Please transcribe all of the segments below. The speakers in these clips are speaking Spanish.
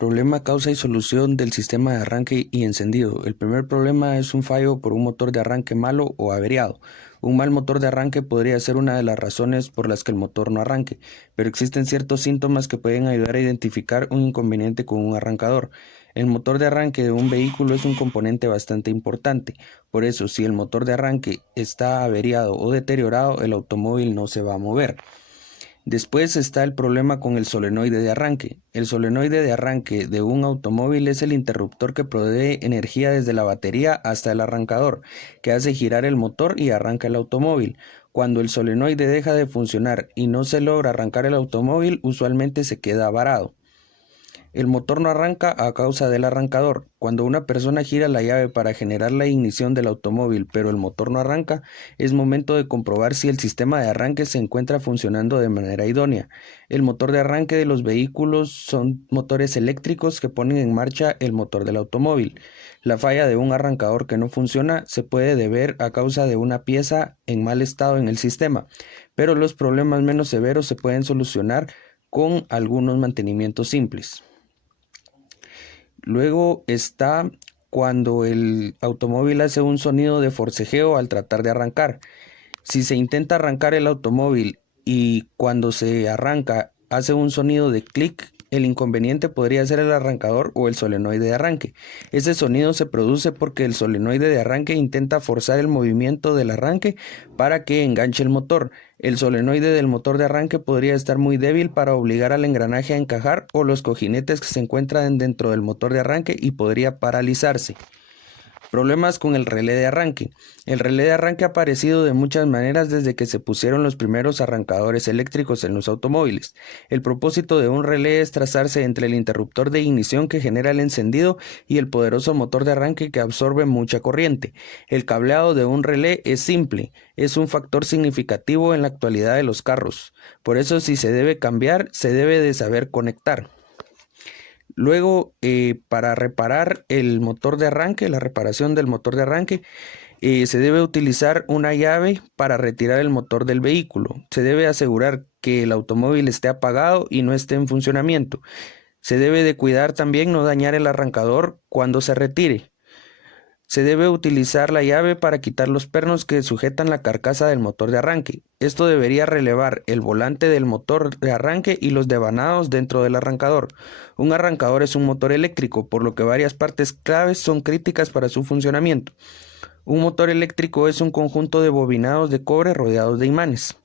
Problema, causa y solución del sistema de arranque y encendido. El primer problema es un fallo por un motor de arranque malo o averiado. Un mal motor de arranque podría ser una de las razones por las que el motor no arranque, pero existen ciertos síntomas que pueden ayudar a identificar un inconveniente con un arrancador. El motor de arranque de un vehículo es un componente bastante importante. Por eso, si el motor de arranque está averiado o deteriorado, el automóvil no se va a mover. Después está el problema con el solenoide de arranque. El solenoide de arranque de un automóvil es el interruptor que provee energía desde la batería hasta el arrancador, que hace girar el motor y arranca el automóvil. Cuando el solenoide deja de funcionar y no se logra arrancar el automóvil, usualmente se queda varado. El motor no arranca a causa del arrancador. Cuando una persona gira la llave para generar la ignición del automóvil, pero el motor no arranca, es momento de comprobar si el sistema de arranque se encuentra funcionando de manera idónea. El motor de arranque de los vehículos son motores eléctricos que ponen en marcha el motor del automóvil. La falla de un arrancador que no funciona se puede deber a causa de una pieza en mal estado en el sistema, pero los problemas menos severos se pueden solucionar con algunos mantenimientos simples. Luego está cuando el automóvil hace un sonido de forcejeo al tratar de arrancar. Si se intenta arrancar el automóvil y cuando se arranca hace un sonido de clic, el inconveniente podría ser el arrancador o el solenoide de arranque. Ese sonido se produce porque el solenoide de arranque intenta forzar el movimiento del arranque para que enganche el motor. El solenoide del motor de arranque podría estar muy débil para obligar al engranaje a encajar o los cojinetes que se encuentran dentro del motor de arranque y podría paralizarse. Problemas con el relé de arranque. El relé de arranque ha aparecido de muchas maneras desde que se pusieron los primeros arrancadores eléctricos en los automóviles. El propósito de un relé es trazarse entre el interruptor de ignición que genera el encendido y el poderoso motor de arranque que absorbe mucha corriente. El cableado de un relé es simple, es un factor significativo en la actualidad de los carros. Por eso, si se debe cambiar, se debe de saber conectar. Luego, para reparar el motor de arranque, la reparación del motor de arranque, se debe utilizar una llave para retirar el motor del vehículo. Se debe asegurar que el automóvil esté apagado y no esté en funcionamiento. Se debe de cuidar también no dañar el arrancador cuando se retire. Se debe utilizar la llave para quitar los pernos que sujetan la carcasa del motor de arranque. Esto debería relevar el volante del motor de arranque y los devanados dentro del arrancador. Un arrancador es un motor eléctrico, por lo que varias partes claves son críticas para su funcionamiento. Un motor eléctrico es un conjunto de bobinados de cobre rodeados de imanes.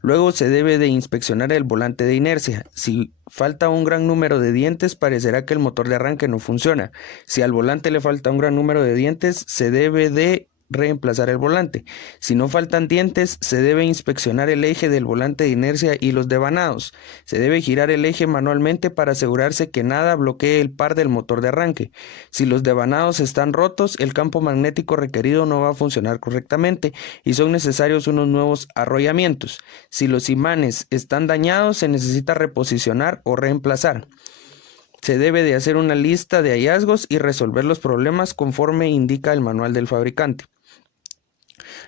Luego se debe de inspeccionar el volante de inercia. Si falta un gran número de dientes, parecerá que el motor de arranque no funciona. Si al volante le falta un gran número de dientes, se debe de reemplazar el volante. Si no faltan dientes, se debe inspeccionar el eje del volante de inercia y los devanados. Se debe girar el eje manualmente para asegurarse que nada bloquee el par del motor de arranque. Si los devanados están rotos, el campo magnético requerido no va a funcionar correctamente y son necesarios unos nuevos arrollamientos. Si los imanes están dañados, se necesita reposicionar o reemplazar. Se debe de hacer una lista de hallazgos y resolver los problemas conforme indica el manual del fabricante.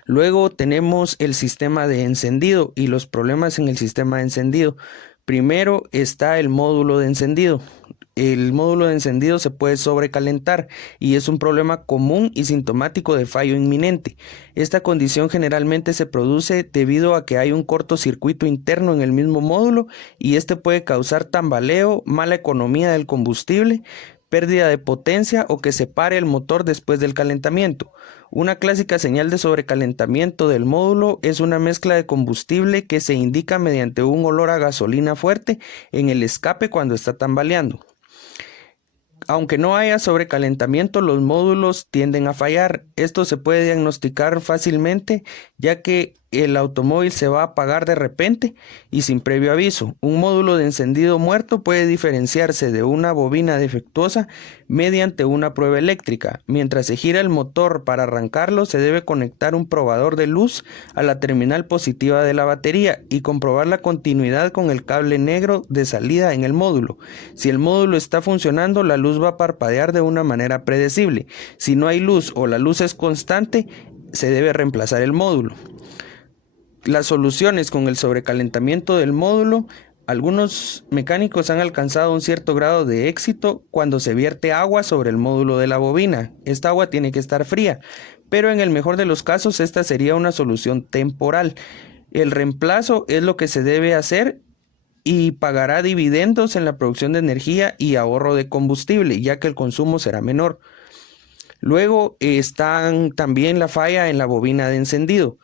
Luego tenemos el sistema de encendido y los problemas en el sistema de encendido. Primero está el módulo de encendido. El módulo de encendido se puede sobrecalentar y es un problema común y sintomático de fallo inminente. Esta condición generalmente se produce debido a que hay un cortocircuito interno en el mismo módulo y este puede causar tambaleo, mala economía del combustible, pérdida de potencia o que se pare el motor después del calentamiento. Una clásica señal de sobrecalentamiento del módulo es una mezcla de combustible que se indica mediante un olor a gasolina fuerte en el escape cuando está tambaleando. Aunque no haya sobrecalentamiento, los módulos tienden a fallar. Esto se puede diagnosticar fácilmente, ya que el automóvil se va a apagar de repente y sin previo aviso. Un módulo de encendido muerto puede diferenciarse de una bobina defectuosa mediante una prueba eléctrica. Mientras se gira el motor para arrancarlo, se debe conectar un probador de luz a la terminal positiva de la batería y comprobar la continuidad con el cable negro de salida en el módulo. Si el módulo está funcionando, la luz va a parpadear de una manera predecible. Si no hay luz o la luz es constante, se debe reemplazar el módulo. Las soluciones con el sobrecalentamiento del módulo Algunos mecánicos han alcanzado un cierto grado de éxito cuando se vierte agua sobre el módulo de la bobina. Esta agua tiene que estar fría, pero en el mejor de los casos esta sería una solución temporal. El reemplazo es lo que se debe hacer y pagará dividendos en la producción de energía y ahorro de combustible, ya que el consumo será menor. Luego están también la falla en la bobina de encendido.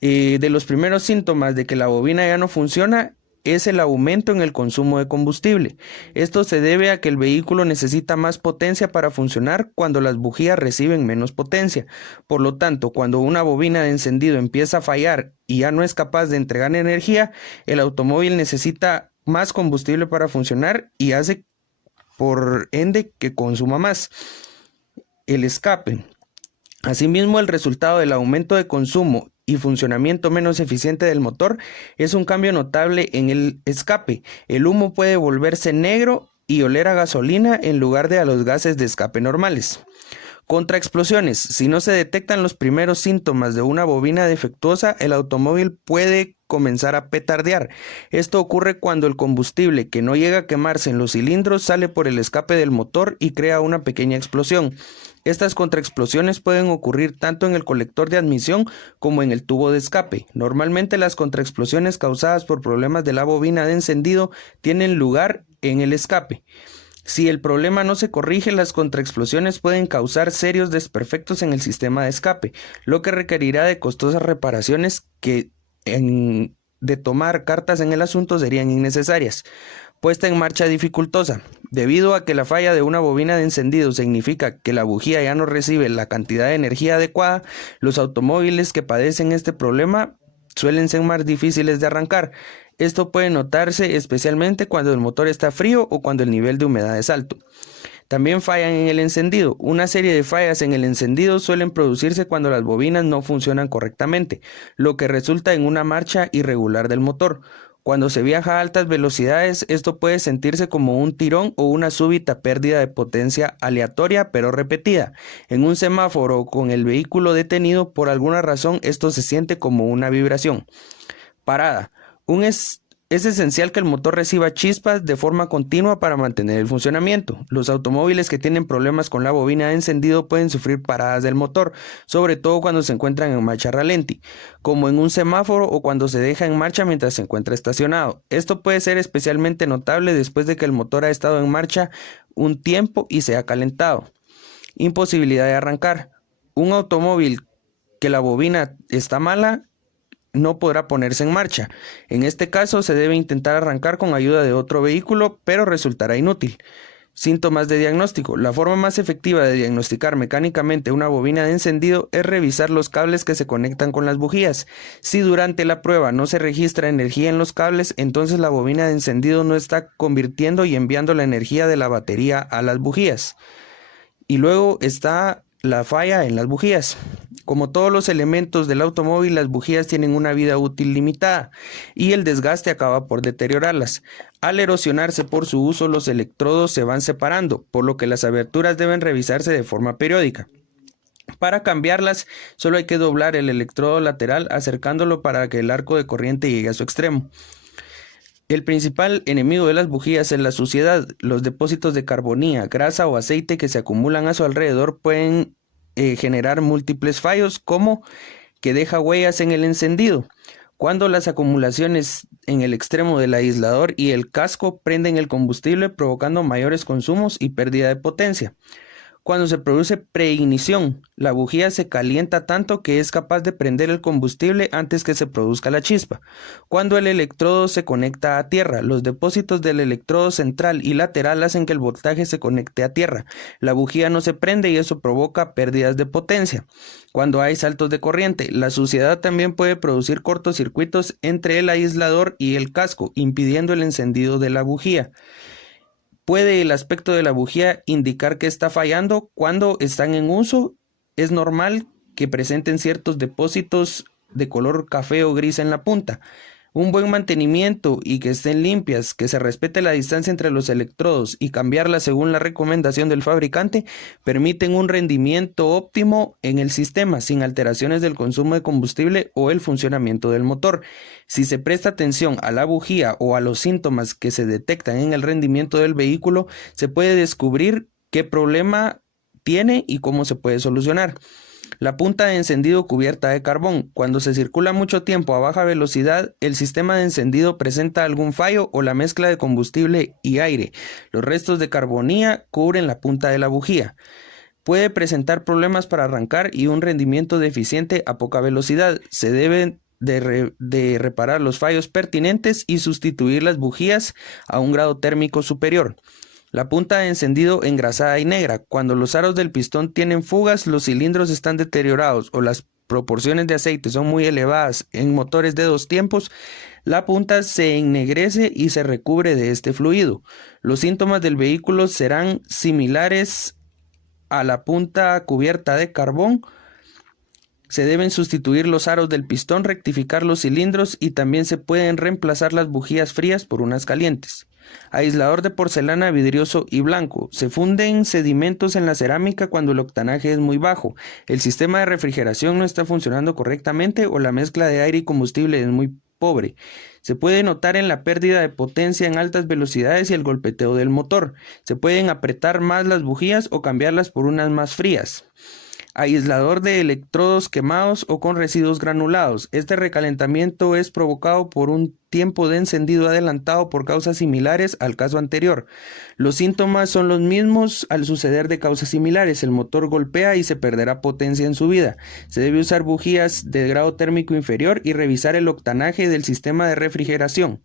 De los primeros síntomas de que la bobina ya no funciona es el aumento en el consumo de combustible. Esto se debe a que el vehículo necesita más potencia para funcionar cuando las bujías reciben menos potencia. Por lo tanto, cuando una bobina de encendido empieza a fallar y ya no es capaz de entregar energía, el automóvil necesita más combustible para funcionar y hace por ende que consuma más. El escape. Asimismo, el resultado del aumento de consumo y funcionamiento menos eficiente del motor es un cambio notable en el escape. El humo puede volverse negro y oler a gasolina en lugar de a los gases de escape normales. Contraexplosiones. Si no se detectan los primeros síntomas de una bobina defectuosa, el automóvil puede comenzar a petardear. Esto ocurre cuando el combustible que no llega a quemarse en los cilindros sale por el escape del motor y crea una pequeña explosión. Estas contraexplosiones pueden ocurrir tanto en el colector de admisión como en el tubo de escape. Normalmente las contraexplosiones causadas por problemas de la bobina de encendido tienen lugar en el escape. Si el problema no se corrige, las contraexplosiones pueden causar serios desperfectos en el sistema de escape, lo que requerirá de costosas reparaciones que de tomar cartas en el asunto serían innecesarias. Puesta en marcha dificultosa. Debido a que la falla de una bobina de encendido significa que la bujía ya no recibe la cantidad de energía adecuada, los automóviles que padecen este problema suelen ser más difíciles de arrancar. Esto puede notarse especialmente cuando el motor está frío o cuando el nivel de humedad es alto. También fallan en el encendido. Una serie de fallas en el encendido suelen producirse cuando las bobinas no funcionan correctamente, lo que resulta en una marcha irregular del motor. Cuando se viaja a altas velocidades, esto puede sentirse como un tirón o una súbita pérdida de potencia aleatoria pero repetida. En un semáforo con el vehículo detenido, por alguna razón, esto se siente como una vibración. Parada. Es esencial que el motor reciba chispas de forma continua para mantener el funcionamiento. Los automóviles que tienen problemas con la bobina de encendido pueden sufrir paradas del motor, sobre todo cuando se encuentran en marcha ralenti, como en un semáforo o cuando se deja en marcha mientras se encuentra estacionado. Esto puede ser especialmente notable después de que el motor ha estado en marcha un tiempo y se ha calentado. Imposibilidad de arrancar. Un automóvil que la bobina está mala no podrá ponerse en marcha. En este caso se debe intentar arrancar con ayuda de otro vehículo, pero resultará inútil. Síntomas de diagnóstico. La forma más efectiva de diagnosticar mecánicamente una bobina de encendido es revisar los cables que se conectan con las bujías. Si durante la prueba no se registra energía en los cables, entonces la bobina de encendido no está convirtiendo y enviando la energía de la batería a las bujías. Y luego está la falla en las bujías. Como todos los elementos del automóvil, las bujías tienen una vida útil limitada y el desgaste acaba por deteriorarlas. Al erosionarse por su uso, los electrodos se van separando, por lo que las aberturas deben revisarse de forma periódica. Para cambiarlas, solo hay que doblar el electrodo lateral acercándolo para que el arco de corriente llegue a su extremo. El principal enemigo de las bujías es la suciedad. Los depósitos de carbonía, grasa o aceite que se acumulan a su alrededor pueden generar múltiples fallos, como que deja huellas en el encendido. Cuando las acumulaciones en el extremo del aislador y el casco prenden el combustible, provocando mayores consumos y pérdida de potencia. Cuando se produce preignición, la bujía se calienta tanto que es capaz de prender el combustible antes que se produzca la chispa. Cuando el electrodo se conecta a tierra, los depósitos del electrodo central y lateral hacen que el voltaje se conecte a tierra. La bujía no se prende y eso provoca pérdidas de potencia. Cuando hay saltos de corriente, la suciedad también puede producir cortocircuitos entre el aislador y el casco, impidiendo el encendido de la bujía. ¿Puede el aspecto de la bujía indicar que está fallando? Cuando están en uso, es normal que presenten ciertos depósitos de color café o gris en la punta. Un buen mantenimiento y que estén limpias, que se respete la distancia entre los electrodos y cambiarlas según la recomendación del fabricante, permiten un rendimiento óptimo en el sistema sin alteraciones del consumo de combustible o el funcionamiento del motor. Si se presta atención a la bujía o a los síntomas que se detectan en el rendimiento del vehículo, se puede descubrir qué problema tiene y cómo se puede solucionar. La punta de encendido cubierta de carbón. Cuando se circula mucho tiempo a baja velocidad, el sistema de encendido presenta algún fallo o la mezcla de combustible y aire. Los restos de carbonía cubren la punta de la bujía. Puede presentar problemas para arrancar y un rendimiento deficiente a poca velocidad. Se deben de reparar los fallos pertinentes y sustituir las bujías a un grado térmico superior. La punta de encendido engrasada y negra. Cuando los aros del pistón tienen fugas, los cilindros están deteriorados o las proporciones de aceite son muy elevadas en motores de 2 tiempos, la punta se ennegrece y se recubre de este fluido. Los síntomas del vehículo serán similares a la punta cubierta de carbón. Se deben sustituir los aros del pistón, rectificar los cilindros y también se pueden reemplazar las bujías frías por unas calientes. Aislador de porcelana vidrioso y blanco. Se funden sedimentos en la cerámica cuando el octanaje es muy bajo, el sistema de refrigeración no está funcionando correctamente o la mezcla de aire y combustible es muy pobre. Se puede notar en la pérdida de potencia en altas velocidades y el golpeteo del motor. Se pueden apretar más las bujías o cambiarlas por unas más frías. Aislador de electrodos quemados o con residuos granulados. Este recalentamiento es provocado por un tiempo de encendido adelantado por causas similares al caso anterior. Los síntomas son los mismos al suceder de causas similares. El motor golpea y se perderá potencia en su vida. Se debe usar bujías de grado térmico inferior y revisar el octanaje del sistema de refrigeración.